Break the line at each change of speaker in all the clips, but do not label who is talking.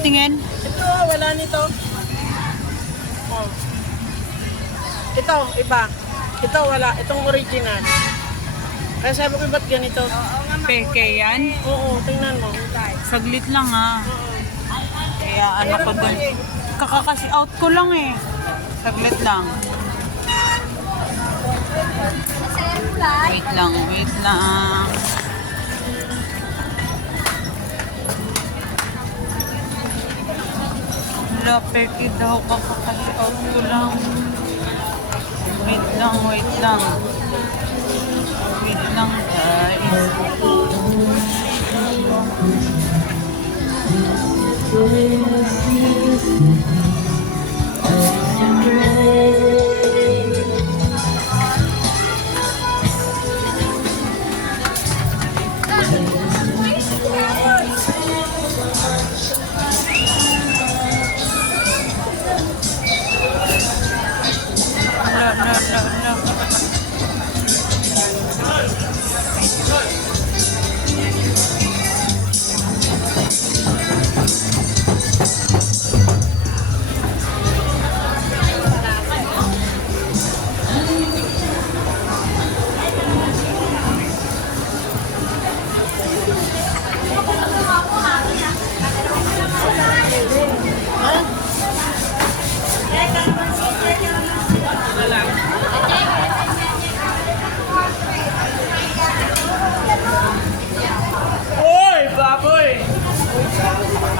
tingin?
Ito, wala nito. Oh. Ito, iba. Ito, wala. Itong original. Kaya sabi ko, ba't ganito?
Peke yan?
Oo, tingnan mo.
Saglit lang ha. Kaya ano ko dun. Kakakash out ko lang eh. Saglit lang. Wait lang, wait lang. Wala, peke daw. Kakakash out ko lang. Wait lang, wait lang. Wait lang, guys.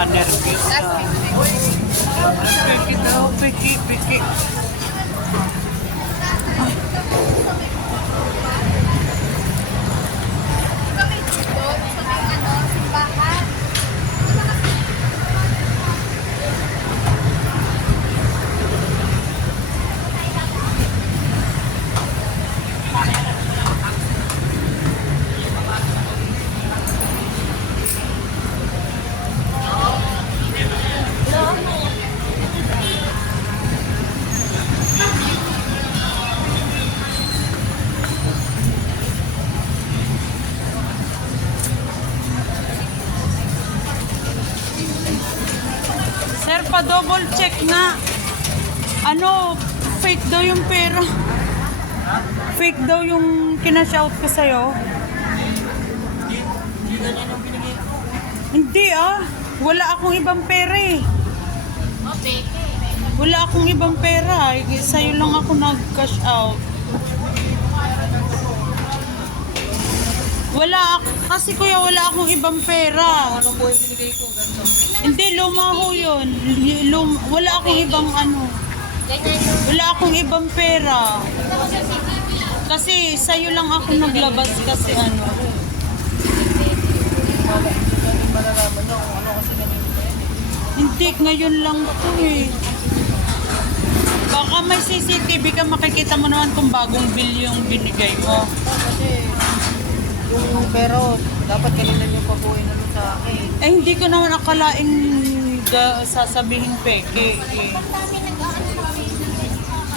Nakanervous ka. Peki daw, peki, peki. Sir, pa-double check na. Ano, fake daw yung pera. Fake daw yung kinashout ko sa'yo. Hindi ah. Wala akong ibang pera eh. Wala akong ibang pera. eh. Sa'yo lang ako nag-cash out. Wala ak- kasi kuya wala akong ibang pera.
Ano po yung binigay ko? Ganito.
Hindi, luma ho yun. Li- Lum, wala akong ibang ano. Wala akong ibang pera. Kasi sa'yo lang ako naglabas kasi ano. Hindi, ngayon lang to eh. Baka may CCTV ka makikita mo naman kung bagong bill yung binigay mo.
Kasi yung pero dapat kanina nyo pabuhay na nun sa akin.
Eh, hindi ko naman akalaing ga, sasabihin peke eh.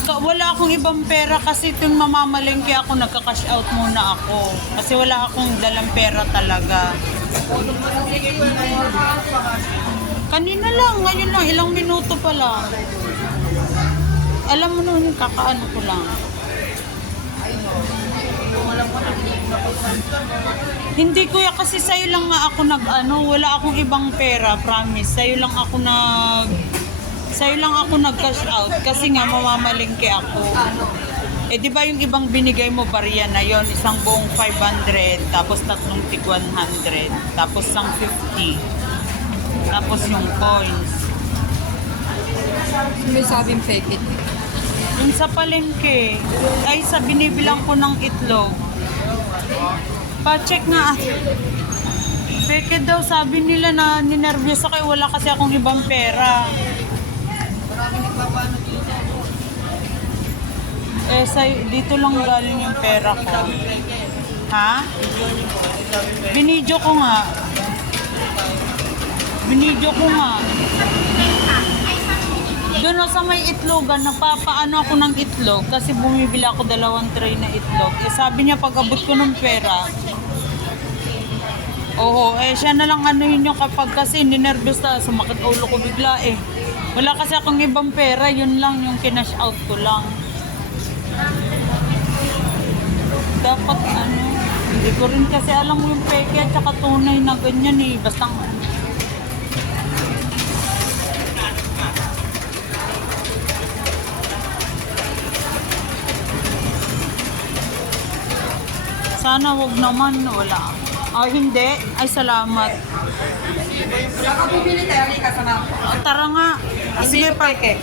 Wala akong ibang pera kasi tuwing mamamalengke ako, nagka-cash out muna ako. Kasi wala akong dalang pera talaga. Kanina lang, ngayon lang, ilang minuto pa lang. Alam mo yung kakaano ko lang. Hindi kuya kasi sa'yo lang nga ako nag ano, wala akong ibang pera, promise. Sa'yo lang ako nag Sa'yo lang ako nag-cash out kasi nga mamamalingke ako. Eh di ba yung ibang binigay mo bariya na yon isang buong 500, tapos tatlong tig 100, tapos isang 50. Tapos yung coins.
May sabing fake it.
Yung sa palengke, ay sa binibilang ko ng itlog. Pa-check nga. Peke daw, sabi nila na ninervyos ako, eh, wala kasi akong ibang pera. Eh, sa, dito lang galing yung pera ko. Ha? Binidyo ko nga. Binidyo ko nga. Doon sa may itlogan, napapaano ako ng itlog kasi bumibili ako dalawang tray na itlog. Eh, sabi niya pag abot ko ng pera, Oo, eh siya na lang anuhin nyo kapag kasi ninervous na sumakit ulo ko bigla eh. Wala kasi akong ibang pera, yun lang yung kinash out ko lang. Dapat ano, hindi ko rin kasi alam yung peke at saka tunay na ganyan eh. Basta Sana wag naman, wala. Ah, hindi. Ay, salamat.
Baka bumili tayo, halika sama.
Ah, tara nga. Sige, pake.